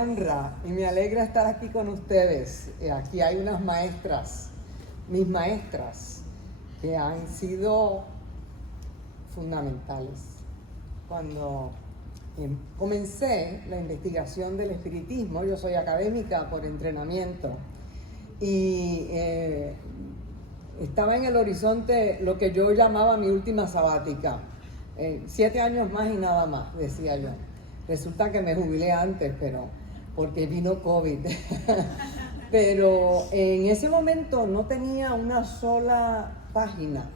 honra y me alegra estar aquí con ustedes. Aquí hay unas maestras, mis maestras, que han sido fundamentales. Cuando comencé la investigación del espiritismo, yo soy académica por entrenamiento, y estaba en el horizonte lo que yo llamaba mi última sabática. 7 años más y nada más, decía yo. Resulta que me jubilé antes, pero porque vino COVID. Pero en ese momento no tenía una sola página.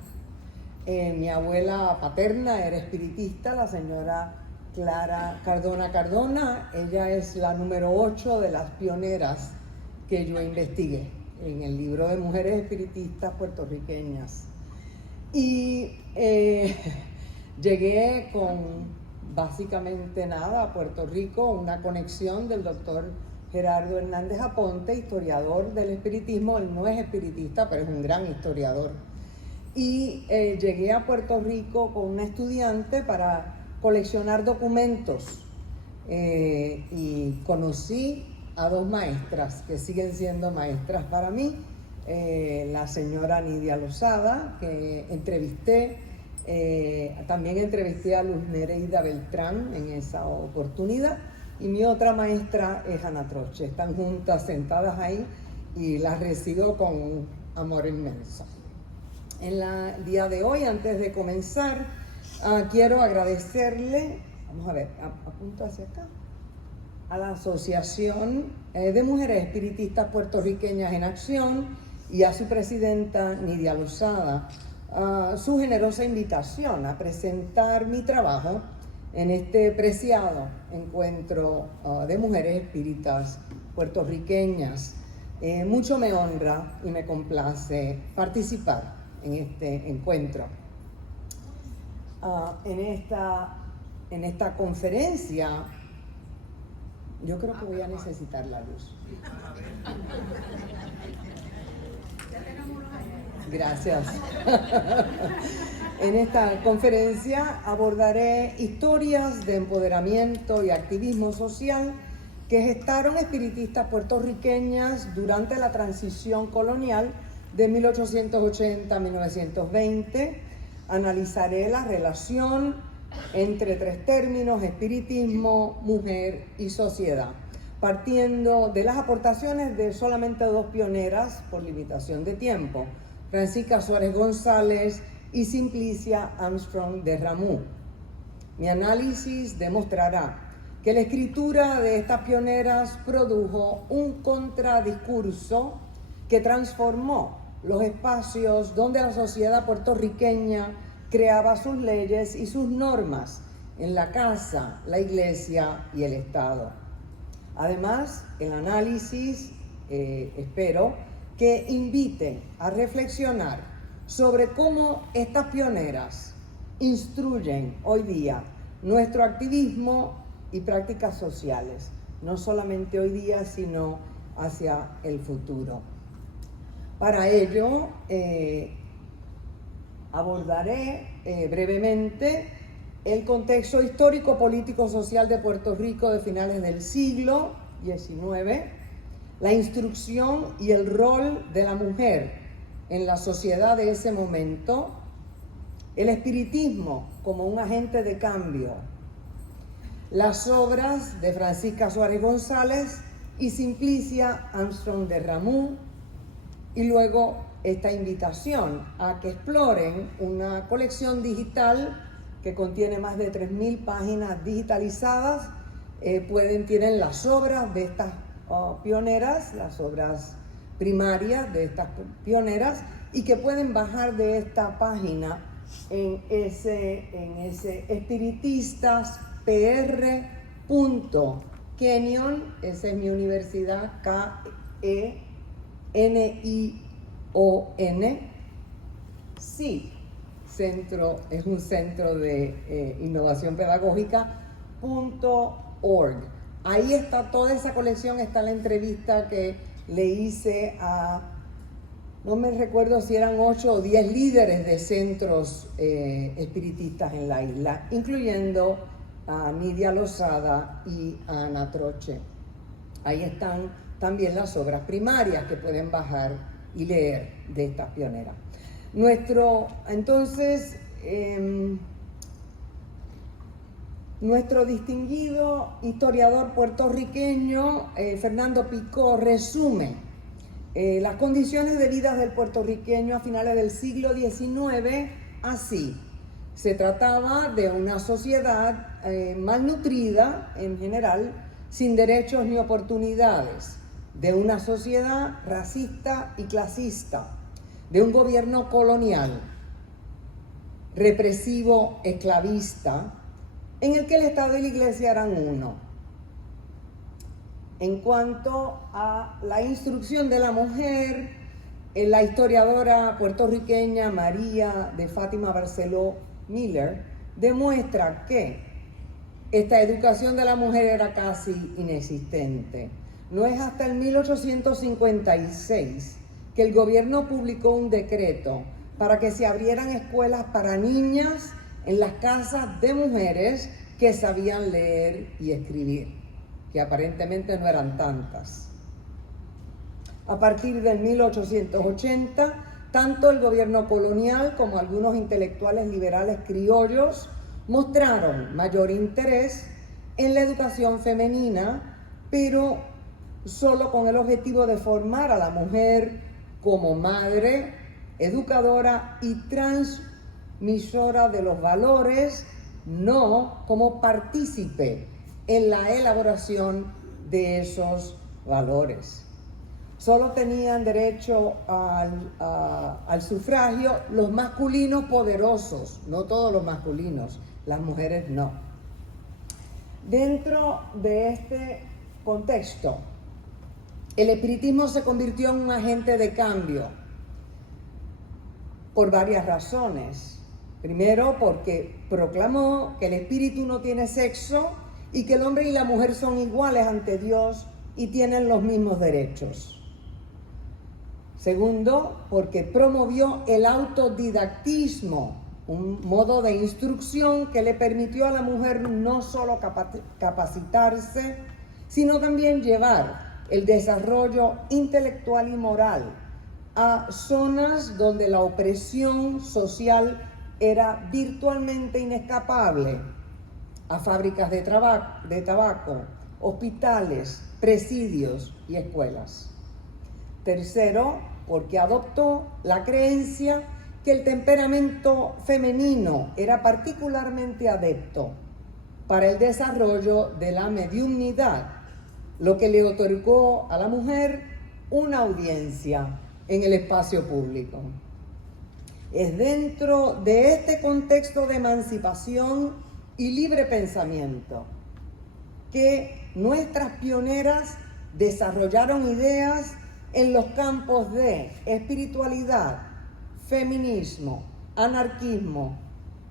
Mi abuela paterna era espiritista, la señora Clara Cardona Cardona. Ella es la número 8 de las pioneras que yo investigué en el libro de mujeres espiritistas puertorriqueñas. Y llegué con básicamente nada a Puerto Rico, una conexión del doctor Gerardo Hernández Aponte, historiador del espiritismo. Él no es espiritista, pero es un gran historiador. Y llegué a Puerto Rico con una estudiante para coleccionar documentos y conocí a 2 maestras que siguen siendo maestras para mí, la señora Nidia Lozada, que entrevisté. También entrevisté a Luz Nereida Beltrán en esa oportunidad, y mi otra maestra es Ana Troche. Están juntas, sentadas ahí, y las recibo con un amor inmenso. En el día de hoy, antes de comenzar, quiero agradecerle, vamos a ver, apunto hacia acá, a la Asociación de Mujeres Espiritistas Puertorriqueñas en Acción y a su presidenta Nidia Lozada su generosa invitación a presentar mi trabajo en este preciado encuentro de mujeres espíritas puertorriqueñas. Mucho me honra y me complace participar en este encuentro. En esta conferencia, yo creo que voy a necesitar la luz. Gracias. En esta conferencia abordaré historias de empoderamiento y activismo social que gestaron espiritistas puertorriqueñas durante la transición colonial de 1880 a 1920. Analizaré la relación entre 3 términos: espiritismo, mujer y sociedad, partiendo de las aportaciones de solamente 2 pioneras por limitación de tiempo: Francisca Suárez González y Simplicia Armstrong de Ramú. Mi análisis demostrará que la escritura de estas pioneras produjo un contradiscurso que transformó los espacios donde la sociedad puertorriqueña creaba sus leyes y sus normas en la casa, la iglesia y el Estado. Además, el análisis, espero, que invite a reflexionar sobre cómo estas pioneras instruyen hoy día nuestro activismo y prácticas sociales, no solamente hoy día, sino hacia el futuro. Para ello, abordaré brevemente el contexto histórico, político, social de Puerto Rico de finales del siglo XIX, la instrucción y el rol de la mujer en la sociedad de ese momento, el espiritismo como un agente de cambio, las obras de Francisca Suárez González y Simplicia Armstrong de Ramú, y luego esta invitación a que exploren una colección digital que contiene más de 3.000 páginas digitalizadas. Tienen las obras de estas pioneras, las obras primarias de estas pioneras, y que pueden bajar de esta página en ese espiritistaspr.kenyon, esa es mi universidad, KENION, sí, es un centro de innovación pedagógica.org. Ahí está toda esa colección, está la entrevista que le hice no me recuerdo si eran 8 o 10 líderes de centros espiritistas en la isla, incluyendo a Nidia Lozada y a Ana Troche. Ahí están también las obras primarias que pueden bajar y leer de estas pioneras. Nuestro distinguido historiador puertorriqueño, Fernando Picó, resume las condiciones de vida del puertorriqueño a finales del siglo XIX así. Se trataba de una sociedad malnutrida en general, sin derechos ni oportunidades, de una sociedad racista y clasista, de un gobierno colonial, represivo, esclavista, en el que el Estado y la Iglesia eran uno. En cuanto a la instrucción de la mujer, la historiadora puertorriqueña María de Fátima Barceló Miller demuestra que esta educación de la mujer era casi inexistente. No es hasta el 1856 que el gobierno publicó un decreto para que se abrieran escuelas para niñas en las casas de mujeres que sabían leer y escribir, que aparentemente no eran tantas. A partir del 1880, tanto el gobierno colonial como algunos intelectuales liberales criollos mostraron mayor interés en la educación femenina, pero solo con el objetivo de formar a la mujer como madre, educadora y transmisora de los valores, no como partícipe en la elaboración de esos valores. Solo tenían derecho al sufragio los masculinos poderosos, no todos los masculinos, las mujeres no. Dentro de este contexto, el espiritismo se convirtió en un agente de cambio por varias razones. Primero, porque proclamó que el espíritu no tiene sexo y que el hombre y la mujer son iguales ante Dios y tienen los mismos derechos. Segundo, porque promovió el autodidactismo, un modo de instrucción que le permitió a la mujer no solo capacitarse, sino también llevar el desarrollo intelectual y moral a zonas donde la opresión social era virtualmente inescapable, a fábricas de tabaco, hospitales, presidios y escuelas. Tercero, porque adoptó la creencia que el temperamento femenino era particularmente adepto para el desarrollo de la mediumnidad, lo que le otorgó a la mujer una audiencia en el espacio público. Es dentro de este contexto de emancipación y libre pensamiento que nuestras pioneras desarrollaron ideas en los campos de espiritualidad, feminismo, anarquismo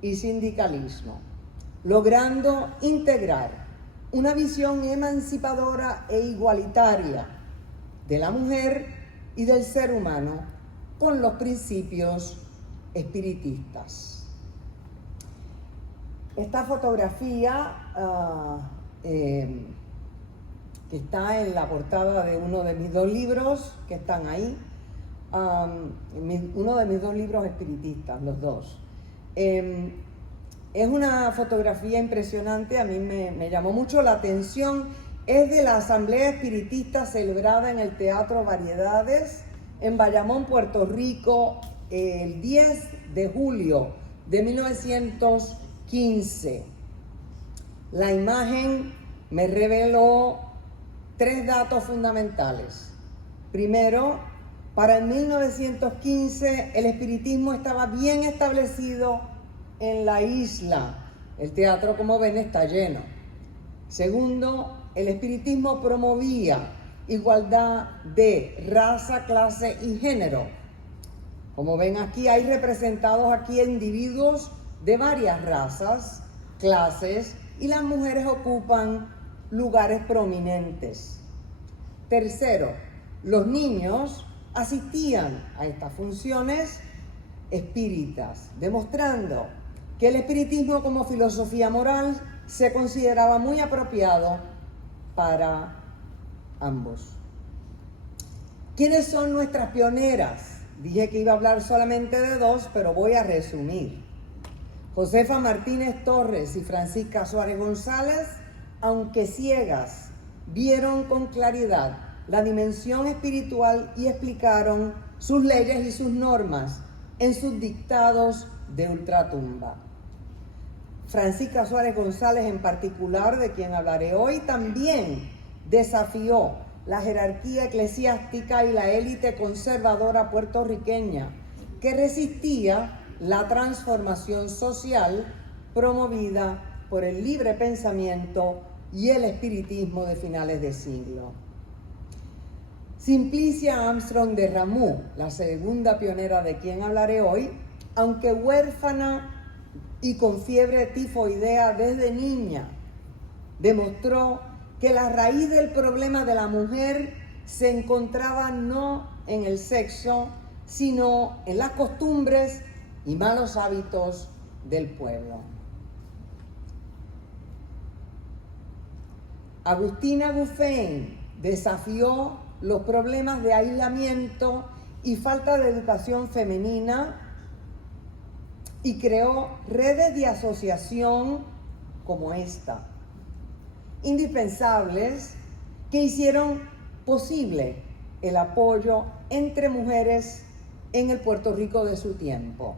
y sindicalismo, logrando integrar una visión emancipadora e igualitaria de la mujer y del ser humano con los principios espiritistas. Esta fotografía que está en la portada de uno de mis dos libros que están ahí, uno de mis dos libros espiritistas, los dos. Es una fotografía impresionante, a mí me llamó mucho la atención. Es de la Asamblea Espiritista celebrada en el Teatro Variedades en Bayamón, Puerto Rico, el 10 de julio de 1915. La imagen me reveló 3 datos fundamentales. Primero, para el 1915 el espiritismo estaba bien establecido en la isla. El teatro, como ven, está lleno. Segundo, el espiritismo promovía igualdad de raza, clase y género. Como ven aquí, hay representados aquí individuos de varias razas, clases, y las mujeres ocupan lugares prominentes. Tercero, los niños asistían a estas funciones espíritas, demostrando que el espiritismo como filosofía moral se consideraba muy apropiado para ambos. ¿Quiénes son nuestras pioneras? Dije que iba a hablar solamente de dos, pero voy a resumir. Josefa Martínez Torres y Francisca Suárez González, aunque ciegas, vieron con claridad la dimensión espiritual y explicaron sus leyes y sus normas en sus dictados de ultratumba. Francisca Suárez González, en particular, de quien hablaré hoy, también desafió la jerarquía eclesiástica y la élite conservadora puertorriqueña que resistía la transformación social promovida por el libre pensamiento y el espiritismo de finales de siglo. Simplicia Armstrong de Ramú, la segunda pionera de quien hablaré hoy, aunque huérfana y con fiebre tifoidea desde niña, demostró que la raíz del problema de la mujer se encontraba no en el sexo, sino en las costumbres y malos hábitos del pueblo. Agustina Guffain desafió los problemas de aislamiento y falta de educación femenina y creó redes de asociación como esta, indispensables, que hicieron posible el apoyo entre mujeres en el Puerto Rico de su tiempo.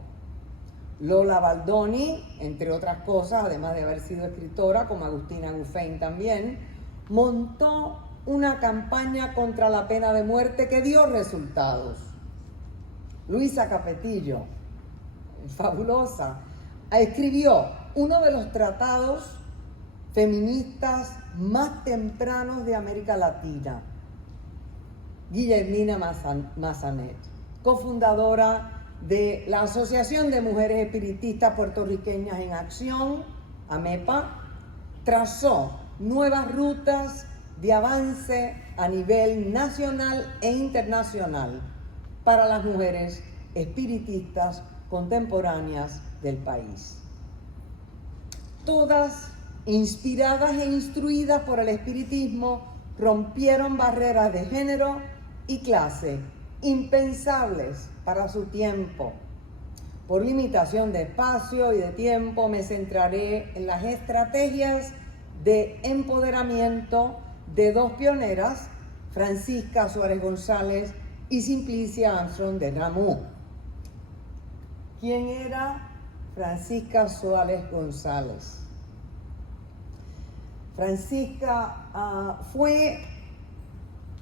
Lola Baldoni, entre otras cosas, además de haber sido escritora, como Agustina Guffain también, montó una campaña contra la pena de muerte que dio resultados. Luisa Capetillo, fabulosa, escribió uno de los tratados feministas más tempranos de América Latina. Guillermina Massanet, cofundadora de la Asociación de Mujeres Espiritistas Puertorriqueñas en Acción, AMEPA, trazó nuevas rutas de avance a nivel nacional e internacional para las mujeres espiritistas contemporáneas del país. Todas, inspiradas e instruidas por el espiritismo, rompieron barreras de género y clase impensables para su tiempo. Por limitación de espacio y de tiempo me centraré en las estrategias de empoderamiento de dos pioneras, Francisca Suárez González y Simplicia Armstrong de Ramú. ¿Quién era Francisca Suárez González? Francisca fue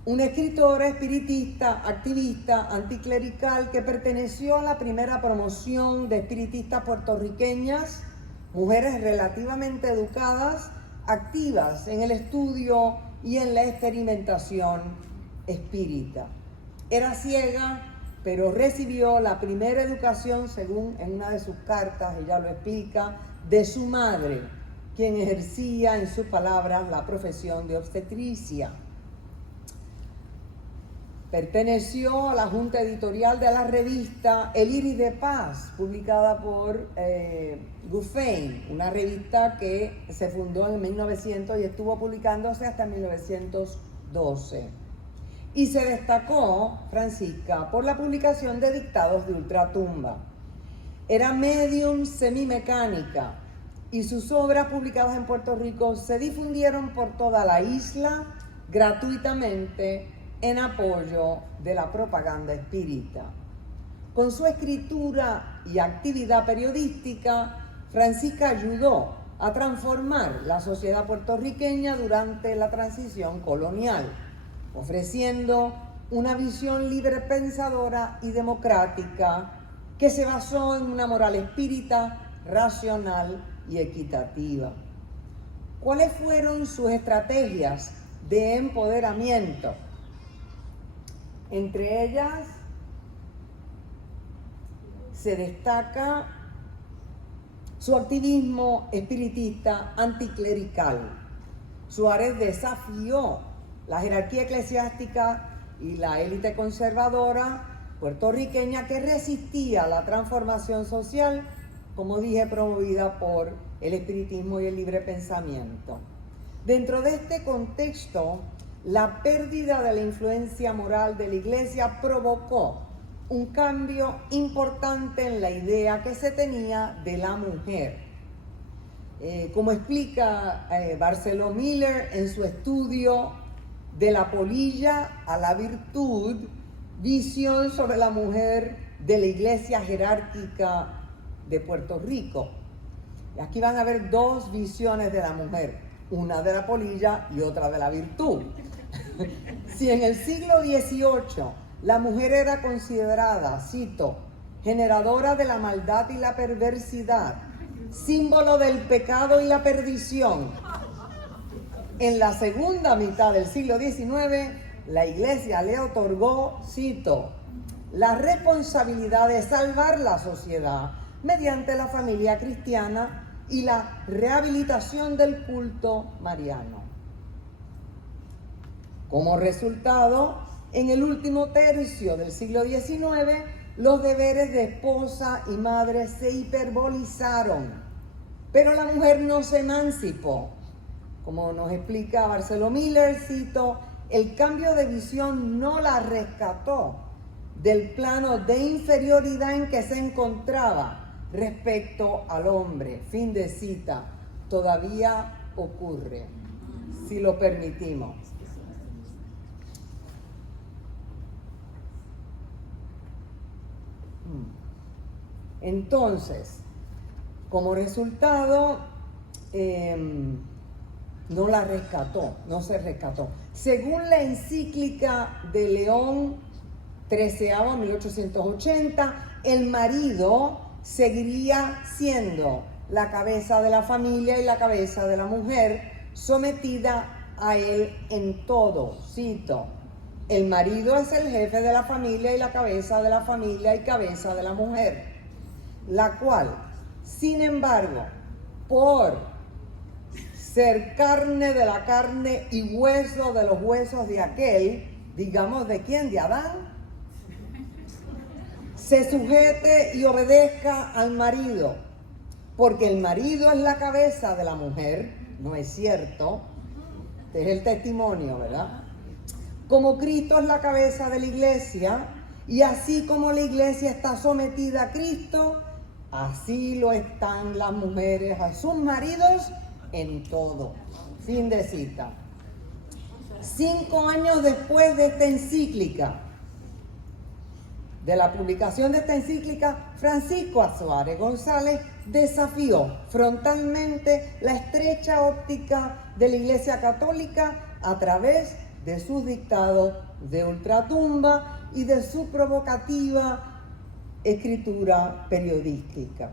una escritora espiritista, activista, anticlerical que perteneció a la primera promoción de espiritistas puertorriqueñas, mujeres relativamente educadas, activas en el estudio y en la experimentación espírita. Era ciega, pero recibió la primera educación, según en una de sus cartas, ella lo explica, de su madre, quien ejercía, en sus palabras, la profesión de obstetricia. Perteneció a la junta editorial de la revista El Iris de Paz, publicada por Guffain, una revista que se fundó en 1900 y estuvo publicándose hasta 1912. Y se destacó, Francisca, por la publicación de dictados de ultratumba. Era medium semimecánica y sus obras publicadas en Puerto Rico se difundieron por toda la isla gratuitamente en apoyo de la propaganda espírita. Con su escritura y actividad periodística, Francisca ayudó a transformar la sociedad puertorriqueña durante la transición colonial, ofreciendo una visión libre pensadora y democrática que se basó en una moral espírita racional y equitativa. ¿Cuáles fueron sus estrategias de empoderamiento? Entre ellas se destaca su activismo espiritista anticlerical. Suárez desafió la jerarquía eclesiástica y la élite conservadora puertorriqueña que resistía a la transformación social, como dije, promovida por el espiritismo y el libre pensamiento. Dentro de este contexto, la pérdida de la influencia moral de la Iglesia provocó un cambio importante en la idea que se tenía de la mujer. Como explica Barceló Miller en su estudio De la polilla a la virtud, visión sobre la mujer de la Iglesia jerárquica de Puerto Rico. Y aquí van a ver dos visiones de la mujer, una de la polilla y otra de la virtud. Si en el siglo XVIII la mujer era considerada, cito, generadora de la maldad y la perversidad, símbolo del pecado y la perdición, en la segunda mitad del siglo XIX, la Iglesia le otorgó, cito, la responsabilidad de salvar la sociedad mediante la familia cristiana y la rehabilitación del culto mariano. Como resultado, en el último tercio del siglo XIX, los deberes de esposa y madre se hiperbolizaron, pero la mujer no se emancipó. Como nos explica Barceló Miller, cito, el cambio de visión no la rescató del plano de inferioridad en que se encontraba respecto al hombre. Fin de cita. Todavía ocurre, si lo permitimos. Entonces, como resultado, no la rescató, no se rescató. Según la encíclica de León XIII, 1880, el marido seguiría siendo la cabeza de la familia y la cabeza de la mujer, sometida a él en todo. Cito, el marido es el jefe de la familia y la cabeza de la familia y cabeza de la mujer, la cual, sin embargo, por ser carne de la carne y hueso de los huesos de aquel, digamos, ¿de quién? ¿De Adán? Se sujete y obedezca al marido, porque el marido es la cabeza de la mujer, ¿no es cierto? Este es el testimonio, ¿verdad? Como Cristo es la cabeza de la iglesia, y así como la iglesia está sometida a Cristo, así lo están las mujeres a sus maridos en todo. Fin de cita. 5 años después de esta encíclica, de la publicación de esta encíclica, Francisco Azuárez González desafió frontalmente la estrecha óptica de la Iglesia Católica a través de sus dictados de ultratumba y de su provocativa escritura periodística.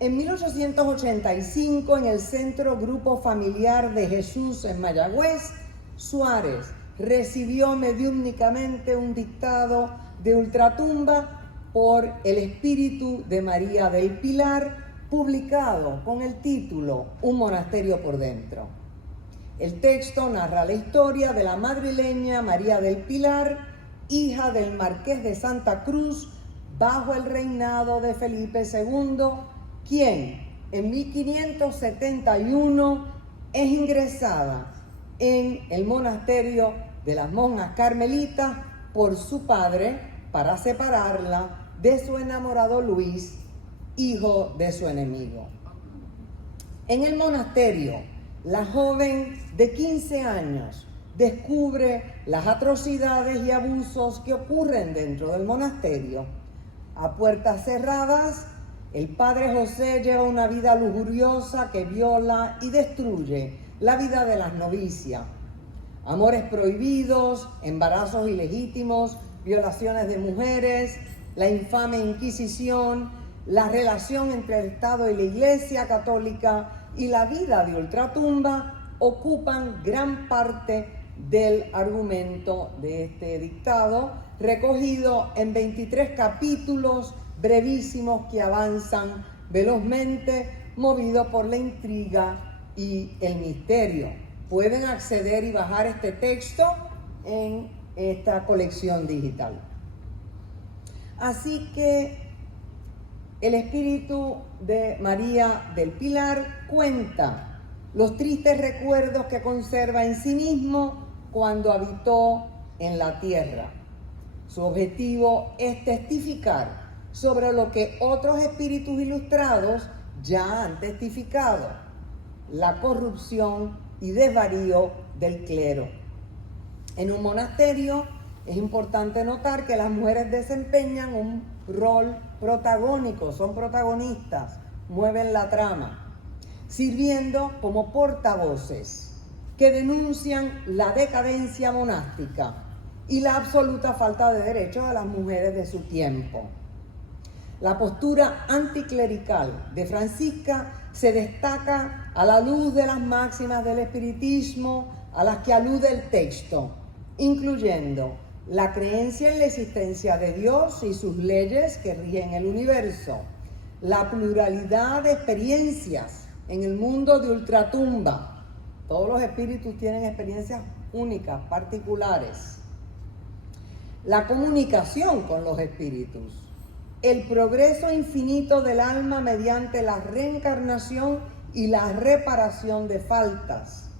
En 1885, en el Centro Grupo Familiar de Jesús en Mayagüez, Suárez recibió mediúmnicamente un dictado de ultratumba por el espíritu de María del Pilar, publicado con el título Un monasterio por dentro. El texto narra la historia de la madrileña María del Pilar, hija del marqués de Santa Cruz, bajo el reinado de Felipe II, quien en 1571 es ingresada en el monasterio de las monjas carmelitas por su padre para separarla de su enamorado Luis, hijo de su enemigo. En el monasterio, la joven de 15 años descubre las atrocidades y abusos que ocurren dentro del monasterio. A puertas cerradas, el padre José lleva una vida lujuriosa que viola y destruye la vida de las novicias. Amores prohibidos, embarazos ilegítimos, violaciones de mujeres, la infame Inquisición, la relación entre el Estado y la Iglesia Católica y la vida de ultratumba ocupan gran parte del argumento de este dictado, recogido en 23 capítulos brevísimos que avanzan velozmente, movidos por la intriga y el misterio. Pueden acceder y bajar este texto en esta colección digital. Así que el espíritu de María del Pilar cuenta los tristes recuerdos que conserva en sí mismo cuando habitó en la tierra. Su objetivo es testificar sobre lo que otros espíritus ilustrados ya han testificado: la corrupción y desvarío del clero. En un monasterio es importante notar que las mujeres desempeñan un rol protagónico, son protagonistas, mueven la trama, sirviendo como portavoces que denuncian la decadencia monástica y la absoluta falta de derechos de las mujeres de su tiempo. La postura anticlerical de Francisca se destaca a la luz de las máximas del espiritismo a las que alude el texto, incluyendo la creencia en la existencia de Dios y sus leyes que rigen el universo, la pluralidad de experiencias en el mundo de ultratumba. Todos los espíritus tienen experiencias únicas, particulares. La comunicación con los espíritus, el progreso infinito del alma mediante la reencarnación y la reparación de faltas,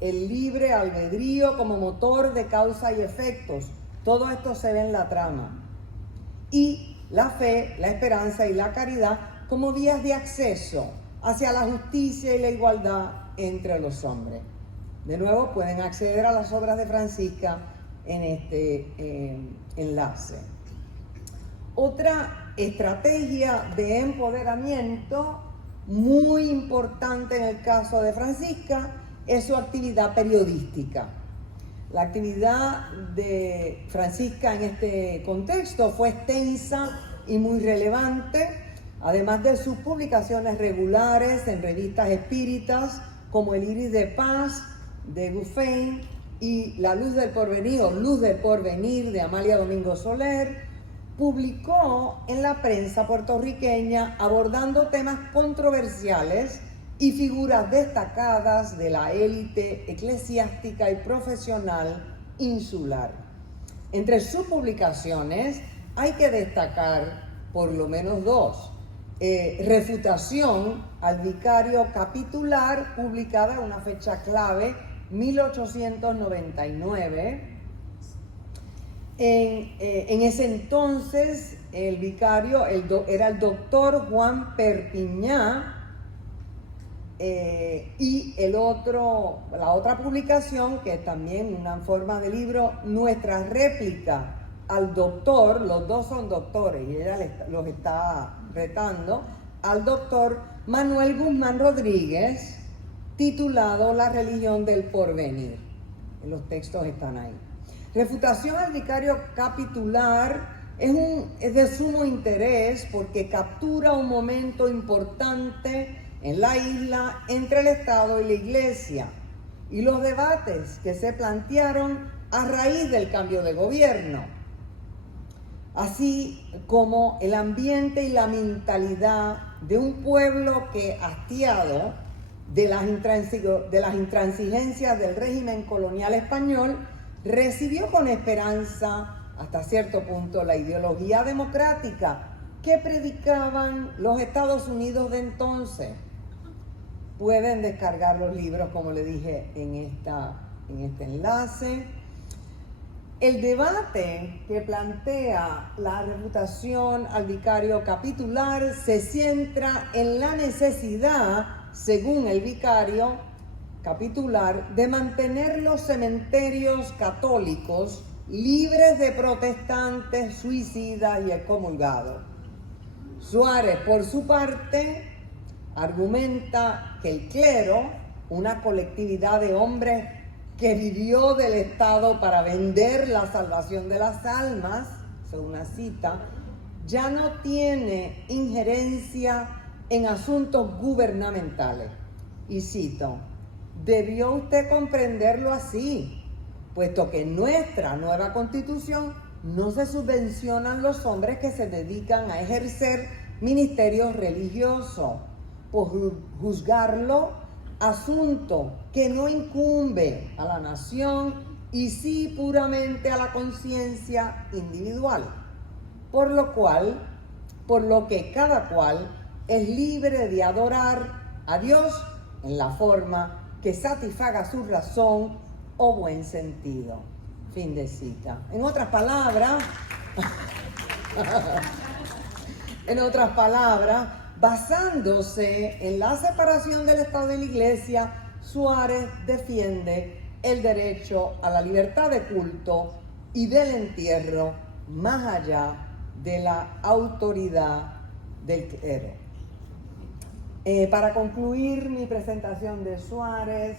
el libre albedrío como motor de causa y efectos. Todo esto se ve en la trama. Y la fe, la esperanza y la caridad como vías de acceso hacia la justicia y la igualdad entre los hombres. De nuevo, pueden acceder a las obras de Francisca en este enlace. Otra estrategia de empoderamiento muy importante en el caso de Francisca es su actividad periodística. La actividad de Francisca en este contexto fue extensa y muy relevante, además de sus publicaciones regulares en revistas espíritas como El Iris de Paz de Guffain y La Luz del Porvenir o Luz del Porvenir de Amalia Domingo Soler. Publicó en la prensa puertorriqueña abordando temas controversiales y figuras destacadas de la élite eclesiástica y profesional insular. Entre sus publicaciones hay que destacar por lo menos dos. Refutación al vicario capitular, publicada en una fecha clave, 1899. En ese entonces el vicario era el doctor Juan Perpiñá, y la otra publicación, que es también una forma de libro, Nuestra réplica al doctor, los dos son doctores y ella los está retando, al doctor Manuel Guzmán Rodríguez, titulado La religión del porvenir. Los textos están ahí. Refutación al vicario capitular es de sumo interés porque captura un momento importante en la isla entre el Estado y la Iglesia y los debates que se plantearon a raíz del cambio de gobierno, así como el ambiente y la mentalidad de un pueblo que, hastiado de las intransigencias del régimen colonial español, recibió con esperanza hasta cierto punto la ideología democrática que predicaban los Estados Unidos de entonces. Pueden descargar los libros, como le dije, en este enlace. El debate que plantea la refutación al vicario capitular se centra en la necesidad, según el vicario capitular, de mantener los cementerios católicos libres de protestantes, suicidas y excomulgados. Suárez, por su parte, argumenta que el clero, una colectividad de hombres que vivió del Estado para vender la salvación de las almas, es una cita, ya no tiene injerencia en asuntos gubernamentales. Y cito: debió usted comprenderlo así, puesto que en nuestra nueva Constitución no se subvencionan los hombres que se dedican a ejercer ministerios religiosos, por juzgarlo asunto que no incumbe a la nación y sí puramente a la conciencia individual, por lo que cada cual es libre de adorar a Dios en la forma que satisfaga su razón o buen sentido. Fin de cita. En otras palabras, basándose en la separación del Estado y la Iglesia, Suárez defiende el derecho a la libertad de culto y del entierro más allá de la autoridad del clero. Para concluir mi presentación de Suárez,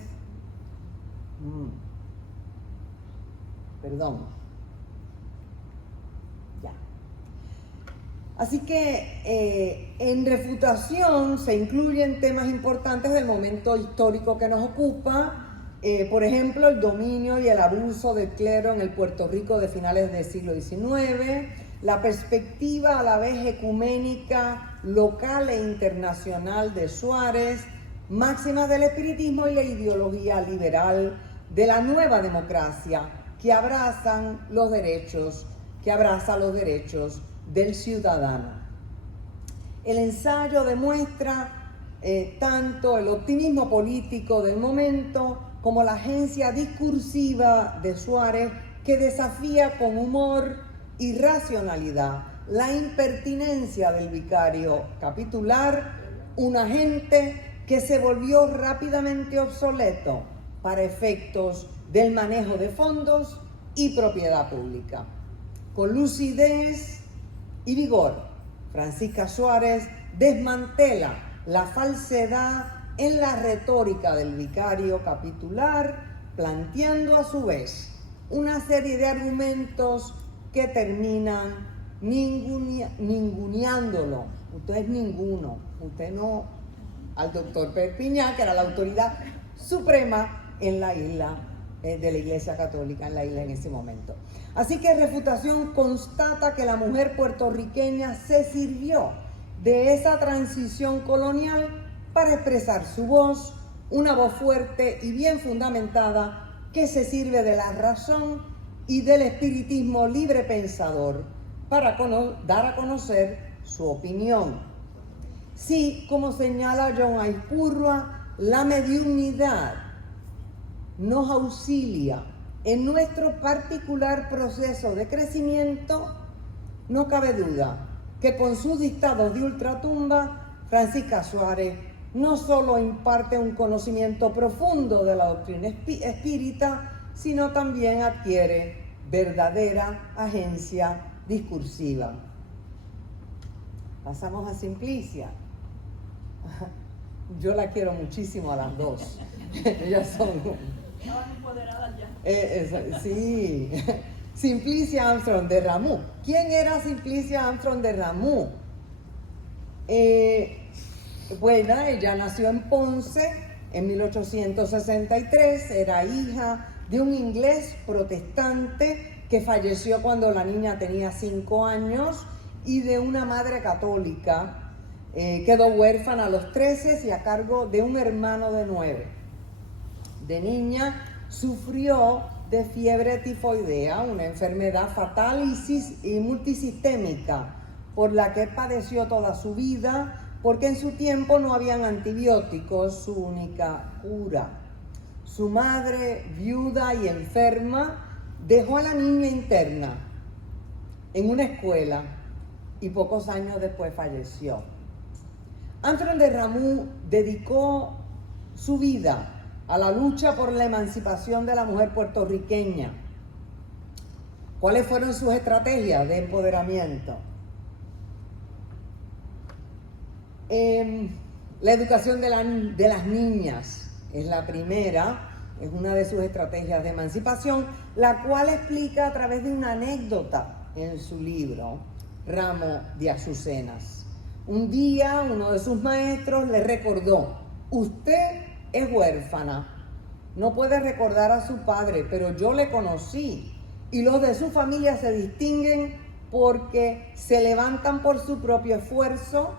Así que en refutación se incluyen temas importantes del momento histórico que nos ocupa, por ejemplo, el dominio y el abuso del clero en el Puerto Rico de finales del siglo XIX, la perspectiva a la vez ecuménica, local e internacional de Suárez, máximas del espiritismo y la ideología liberal de la nueva democracia que abraza los derechos del ciudadano. El ensayo demuestra tanto el optimismo político del momento como la agencia discursiva de Suárez, que desafía con humor y racionalidad la impertinencia del vicario capitular, un agente que se volvió rápidamente obsoleto para efectos del manejo de fondos y propiedad pública. Con lucidez y vigor, Francisca Suárez desmantela la falsedad en la retórica del vicario capitular, planteando a su vez una serie de argumentos que terminan ninguneándolo. Usted es ninguno, usted no, al doctor Perpiñán, que era la autoridad suprema en la isla de la Iglesia Católica, en la isla en ese momento. Así que refutación constata que la mujer puertorriqueña se sirvió de esa transición colonial para expresar su voz, una voz fuerte y bien fundamentada que se sirve de la razón y del espiritismo libre pensador para dar a conocer su opinión. Sí, como señala John Aispurua, la mediunidad nos auxilia en nuestro particular proceso de crecimiento. No cabe duda que con sus dictados de ultratumba, Francisca Suárez no solo imparte un conocimiento profundo de la doctrina espírita, sino también adquiere verdadera agencia discursiva. Pasamos a Simplicia. Yo la quiero muchísimo a las dos. Ellas son... empoderadas ya. Sí. Simplicia Armstrong de Ramus. ¿Quién era Simplicia Armstrong de Ramus? Bueno, ella nació en Ponce en 1863, era hija de un inglés protestante que falleció cuando la niña tenía 5 años y de una madre católica. Quedó huérfana a los 13 y a cargo de un hermano de 9. De niña sufrió de fiebre tifoidea, una enfermedad fatal y multisistémica, por la que padeció toda su vida, porque en su tiempo no habían antibióticos, su única cura. Su madre, viuda y enferma, dejó a la niña interna en una escuela y pocos años después falleció. Armstrong de Ramus dedicó su vida a la lucha por la emancipación de la mujer puertorriqueña. ¿Cuáles fueron sus estrategias de empoderamiento? La educación de las niñas es la primera, es una de sus estrategias de emancipación, la cual explica a través de una anécdota en su libro, Ramo de Azucenas. Un día uno de sus maestros le recordó: usted es huérfana, no puede recordar a su padre, pero yo le conocí y los de su familia se distinguen porque se levantan por su propio esfuerzo.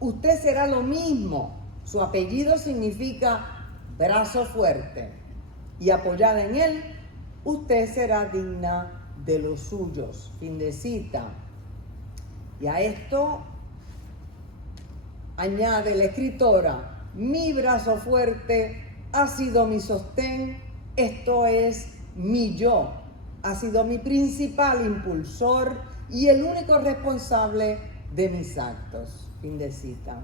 Usted será lo mismo, su apellido significa brazo fuerte y apoyada en él, usted será digna de los suyos. Fin de cita. Y a esto añade la escritora: mi brazo fuerte, ha sido mi sostén, esto es mi yo, ha sido mi principal impulsor y el único responsable de mis actos. Fin de cita.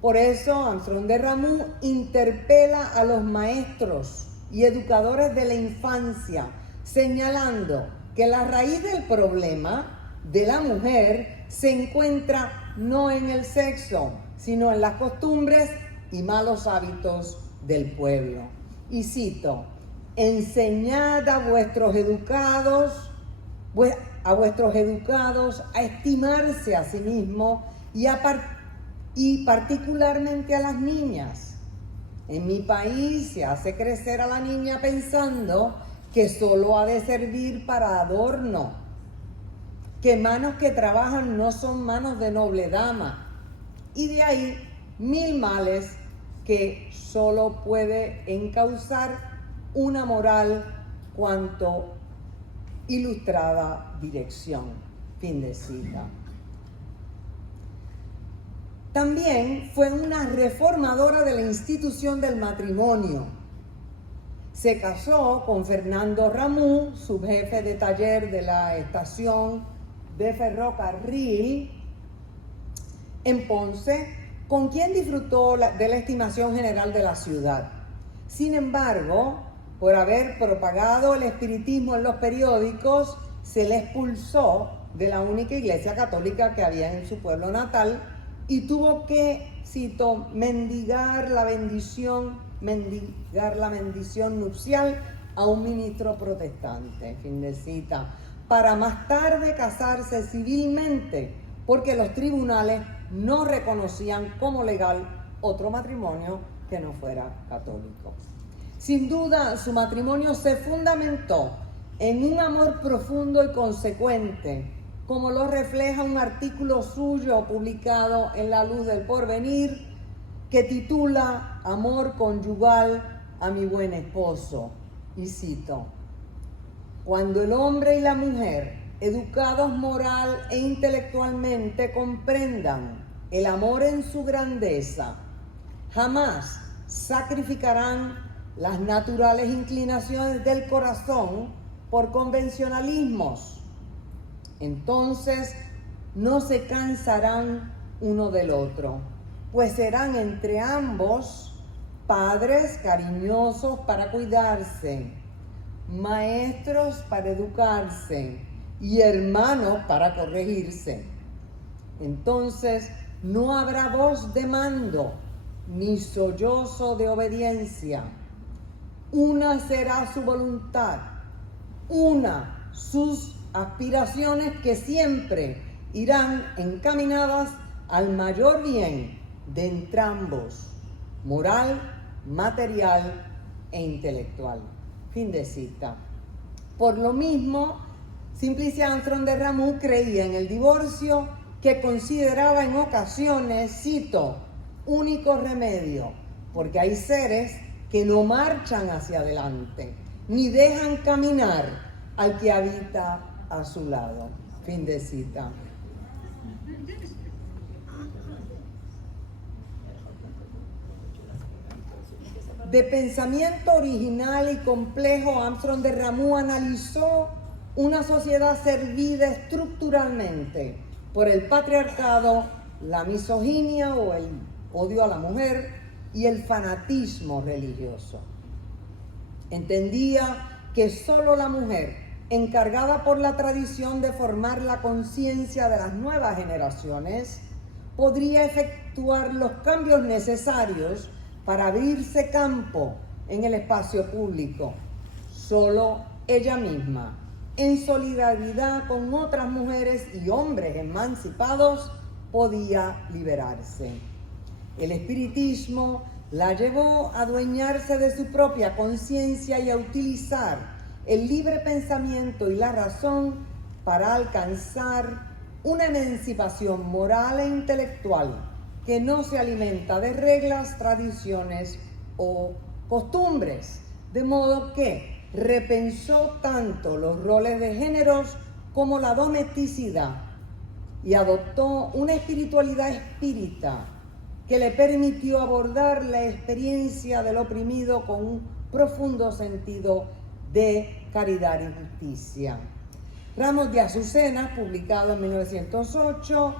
Por eso Armstrong de Ramú interpela a los maestros y educadores de la infancia, señalando que la raíz del problema de la mujer se encuentra no en el sexo, sino en las costumbres y malos hábitos del pueblo. Y cito: enseñad a vuestros educados a estimarse a sí mismos y particularmente a las niñas. En mi país se hace crecer a la niña pensando que solo ha de servir para adorno, que manos que trabajan no son manos de noble dama, y de ahí 1000 males que solo puede encauzar una moral cuanto ilustrada dirección. Fin de cita. También fue una reformadora de la institución del matrimonio. Se casó con Fernando Ramú, subjefe de taller de la estación de ferrocarril en Ponce, con quien disfrutó de la estimación general de la ciudad. Sin embargo, por haber propagado el espiritismo en los periódicos, se le expulsó de la única iglesia católica que había en su pueblo natal y tuvo que, cito, mendigar la bendición nupcial a un ministro protestante, fin de cita, para más tarde casarse civilmente, porque los tribunales no reconocían como legal otro matrimonio que no fuera católico. Sin duda, su matrimonio se fundamentó en un amor profundo y consecuente, como lo refleja un artículo suyo publicado en La Luz del Porvenir, que titula Amor conyugal a mi buen esposo. Y cito: cuando el hombre y la mujer, educados moral e intelectualmente, comprendan el amor en su grandeza, jamás sacrificarán las naturales inclinaciones del corazón por convencionalismos. Entonces no se cansarán uno del otro, pues serán entre ambos padres cariñosos para cuidarse, maestros para educarse y hermanos para corregirse. Entonces no habrá voz de mando ni sollozo de obediencia. Una será su voluntad, una sus aspiraciones, que siempre irán encaminadas al mayor bien de entrambos, moral, material e intelectual. Fin de cita. Por lo mismo, Simplicia Armstrong de Ramú creía en el divorcio, que consideraba en ocasiones, cito, único remedio, porque hay seres que no marchan hacia adelante, ni dejan caminar al que habita a su lado. Fin de cita. De pensamiento original y complejo, Armstrong de Ramú analizó una sociedad servida estructuralmente por el patriarcado, la misoginia o el odio a la mujer y el fanatismo religioso. Entendía que solo la mujer, encargada por la tradición de formar la conciencia de las nuevas generaciones, podría efectuar los cambios necesarios para abrirse campo en el espacio público. Solo ella misma, en solidaridad con otras mujeres y hombres emancipados, podía liberarse. El espiritismo la llevó a adueñarse de su propia conciencia y a utilizar el libre pensamiento y la razón para alcanzar una emancipación moral e intelectual que no se alimenta de reglas, tradiciones o costumbres, de modo que repensó tanto los roles de géneros como la domesticidad y adoptó una espiritualidad espírita que le permitió abordar la experiencia del oprimido con un profundo sentido de caridad y justicia. Ramos de Azucenas, publicado en 1908,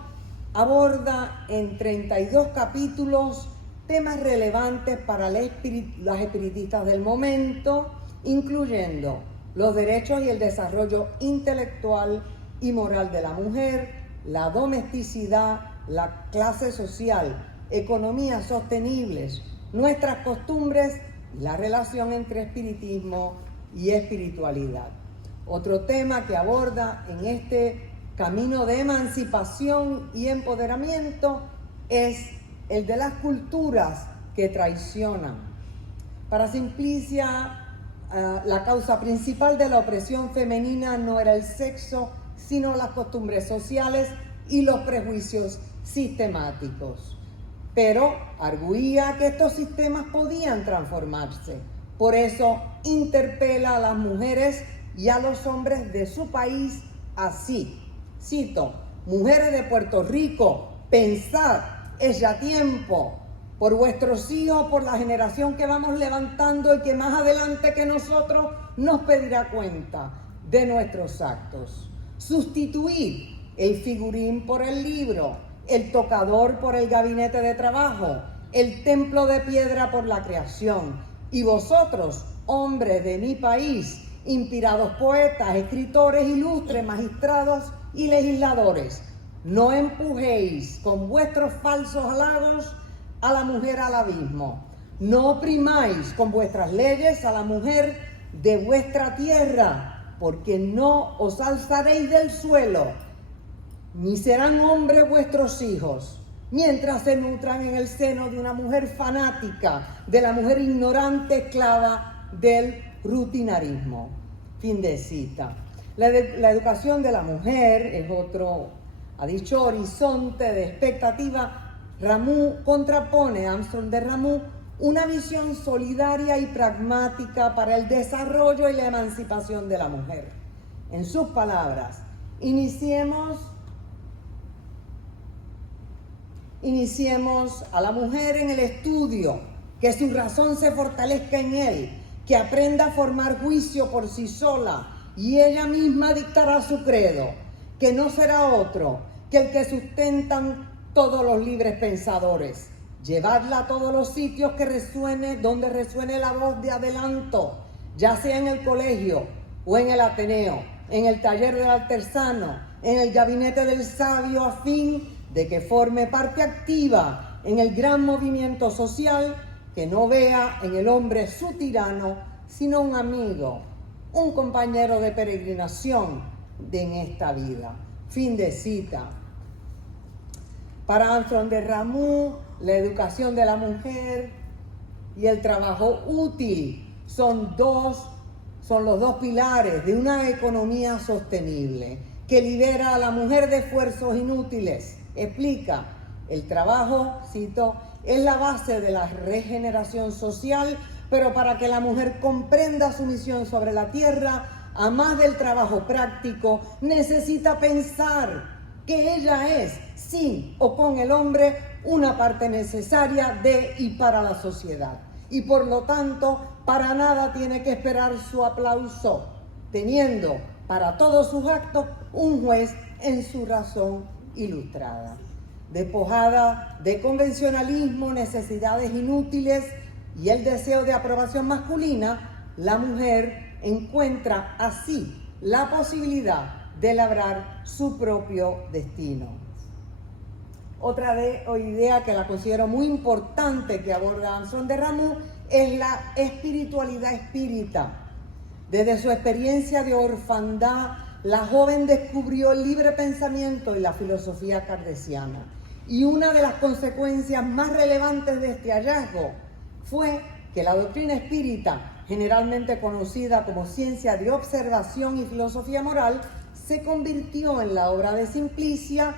aborda en 32 capítulos temas relevantes para las espiritistas del momento, incluyendo los derechos y el desarrollo intelectual y moral de la mujer, la domesticidad, la clase social, economías sostenibles, nuestras costumbres y la relación entre espiritismo y espiritualidad. Otro tema que aborda en este camino de emancipación y empoderamiento es el de las culturas que traicionan. Para Simplicia, la causa principal de la opresión femenina no era el sexo, sino las costumbres sociales y los prejuicios sistemáticos. Pero arguía que estos sistemas podían transformarse. Por eso interpela a las mujeres y a los hombres de su país así. Cito: mujeres de Puerto Rico, pensad, es ya tiempo, por vuestros hijos, por la generación que vamos levantando y que más adelante que nosotros nos pedirá cuenta de nuestros actos. Sustituid el figurín por el libro, el tocador por el gabinete de trabajo, el templo de piedra por la creación. Y vosotros, hombres de mi país, inspirados poetas, escritores ilustres, magistrados y legisladores, no empujéis con vuestros falsos halagos a la mujer al abismo. No oprimáis con vuestras leyes a la mujer de vuestra tierra, porque no os alzaréis del suelo, ni serán hombres vuestros hijos, mientras se nutran en el seno de una mujer fanática, de la mujer ignorante, esclava del rutinarismo. Fin de cita. La educación de la mujer es otro, ha dicho, horizonte de expectativa. Ramus contrapone a Armstrong de Ramus una visión solidaria y pragmática para el desarrollo y la emancipación de la mujer. En sus palabras, iniciemos a la mujer en el estudio, que su razón se fortalezca en él, que aprenda a formar juicio por sí sola y ella misma dictará su credo, que no será otro que el que sustentan todos los libres pensadores. Llevadla a todos los sitios donde resuene la voz de adelanto, ya sea en el colegio o en el Ateneo, en el taller del artesano, en el gabinete del sabio, a fin de que forme parte activa en el gran movimiento social, que no vea en el hombre su tirano, sino un amigo, un compañero de peregrinación en esta vida. Fin de cita. Para Armstrong de Ramus, la educación de la mujer y el trabajo útil son los dos pilares de una economía sostenible que libera a la mujer de esfuerzos inútiles. Explica, el trabajo, cito, es la base de la regeneración social, pero para que la mujer comprenda su misión sobre la tierra, a más del trabajo práctico, necesita pensar que ella es, sin o con el hombre, una parte necesaria de y para la sociedad. Y por lo tanto, para nada tiene que esperar su aplauso, teniendo para todos sus actos un juez en su razón ilustrada. Despojada de convencionalismo, necesidades inútiles y el deseo de aprobación masculina, la mujer encuentra así la posibilidad de labrar su propio destino. Otra idea que la considero muy importante que aborda Armstrong de Ramus es la espiritualidad espírita. Desde su experiencia de orfandad, la joven descubrió el libre pensamiento y la filosofía kardeciana. Y una de las consecuencias más relevantes de este hallazgo fue que la doctrina espírita, generalmente conocida como ciencia de observación y filosofía moral, se convirtió en la obra de Simplicia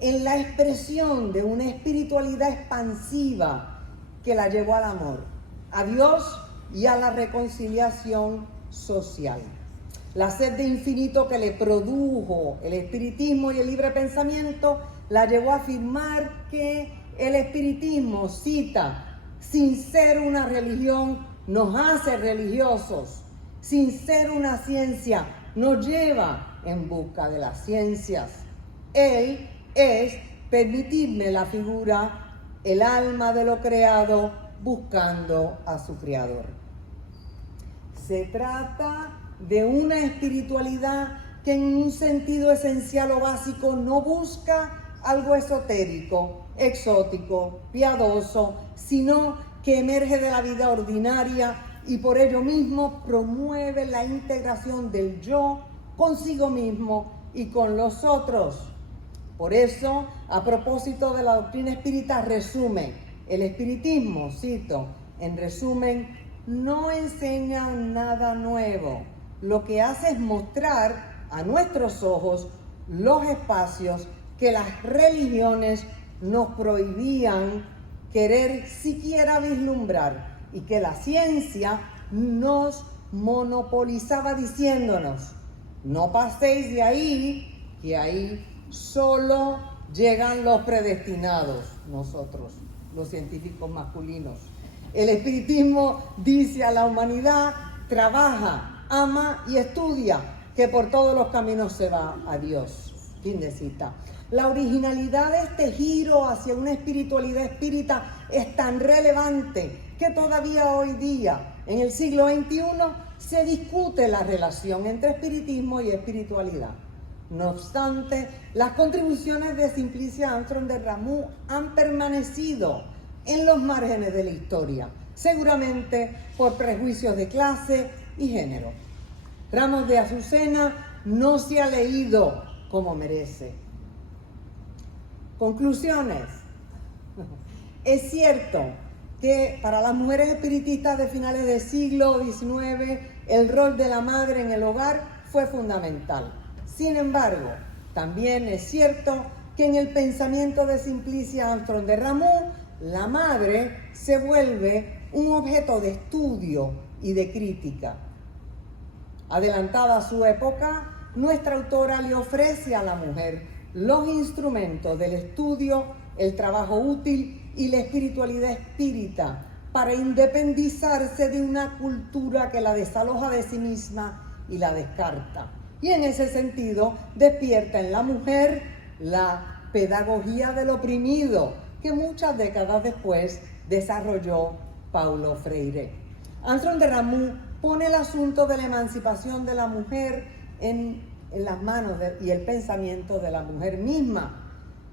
en la expresión de una espiritualidad expansiva que la llevó al amor, a Dios y a la reconciliación social. La sed de infinito que le produjo el espiritismo y el libre pensamiento la llevó a afirmar que el espiritismo, cita, sin ser una religión nos hace religiosos, sin ser una ciencia nos lleva en busca de las ciencias. Él es, permitidme la figura, el alma de lo creado buscando a su creador. Se trata de una espiritualidad que en un sentido esencial o básico no busca algo esotérico, exótico, piadoso, sino que emerge de la vida ordinaria y por ello mismo promueve la integración del yo consigo mismo y con los otros. Por eso, a propósito de la doctrina espírita, resume, el espiritismo, cito, en resumen, no enseña nada nuevo. Lo que hace es mostrar a nuestros ojos los espacios que las religiones nos prohibían querer siquiera vislumbrar y que la ciencia nos monopolizaba diciéndonos, no paséis de ahí, que ahí solo llegan los predestinados, nosotros, los científicos masculinos. El espiritismo dice a la humanidad, trabaja, ama y estudia, que por todos los caminos se va a Dios. Fin de cita. La originalidad de este giro hacia una espiritualidad espírita es tan relevante que todavía hoy día, en el siglo XXI, se discute la relación entre espiritismo y espiritualidad. No obstante, las contribuciones de Simplicia Armstrong de Ramus han permanecido en los márgenes de la historia, seguramente por prejuicios de clase y género. Ramos de Azucena no se ha leído como merece. Conclusiones. Es cierto que para las mujeres espiritistas de finales del siglo XIX el rol de la madre en el hogar fue fundamental. Sin embargo, también es cierto que en el pensamiento de Simplicia Armstrong de Ramus, la madre se vuelve un objeto de estudio y de crítica. Adelantada a su época, nuestra autora le ofrece a la mujer los instrumentos del estudio, el trabajo útil y la espiritualidad espírita para independizarse de una cultura que la desaloja de sí misma y la descarta. Y en ese sentido despierta en la mujer la pedagogía del oprimido que muchas décadas después desarrolló Paulo Freire. Armstrong de Ramus pone el asunto de la emancipación de la mujer en las manos y el pensamiento de la mujer misma,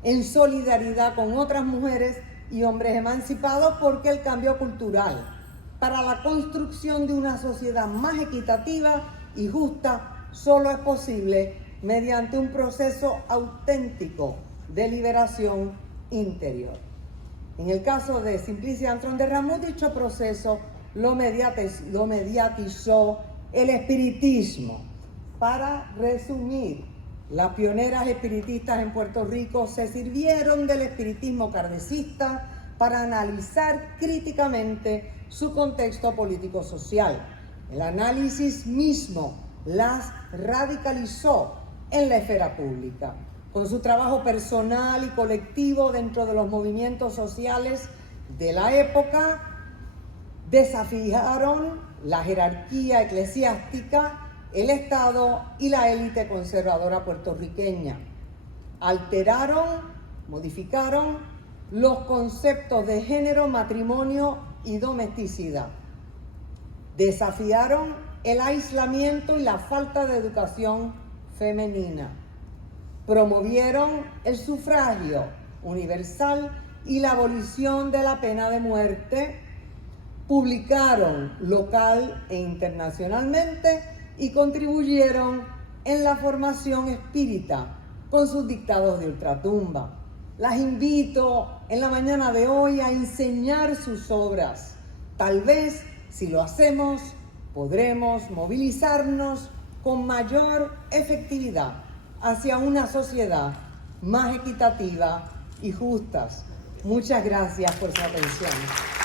en solidaridad con otras mujeres y hombres emancipados, porque el cambio cultural para la construcción de una sociedad más equitativa y justa solo es posible mediante un proceso auténtico de liberación interior. En el caso de Simplicia Armstrong de Ramus, dicho proceso lo mediatizó el espiritismo. Para resumir, las pioneras espiritistas en Puerto Rico se sirvieron del espiritismo kardecista para analizar críticamente su contexto político-social. El análisis mismo las radicalizó en la esfera pública. Con su trabajo personal y colectivo dentro de los movimientos sociales de la época, desafiaron la jerarquía eclesiástica, el Estado y la élite conservadora puertorriqueña. Alteraron, modificaron los conceptos de género, matrimonio y domesticidad. Desafiaron el aislamiento y la falta de educación femenina. Promovieron el sufragio universal y la abolición de la pena de muerte. Publicaron local e internacionalmente y contribuyeron en la formación espírita con sus dictados de ultratumba. Las invito en la mañana de hoy a enseñar sus obras. Tal vez, si lo hacemos, podremos movilizarnos con mayor efectividad hacia una sociedad más equitativa y justa. Muchas gracias por su atención.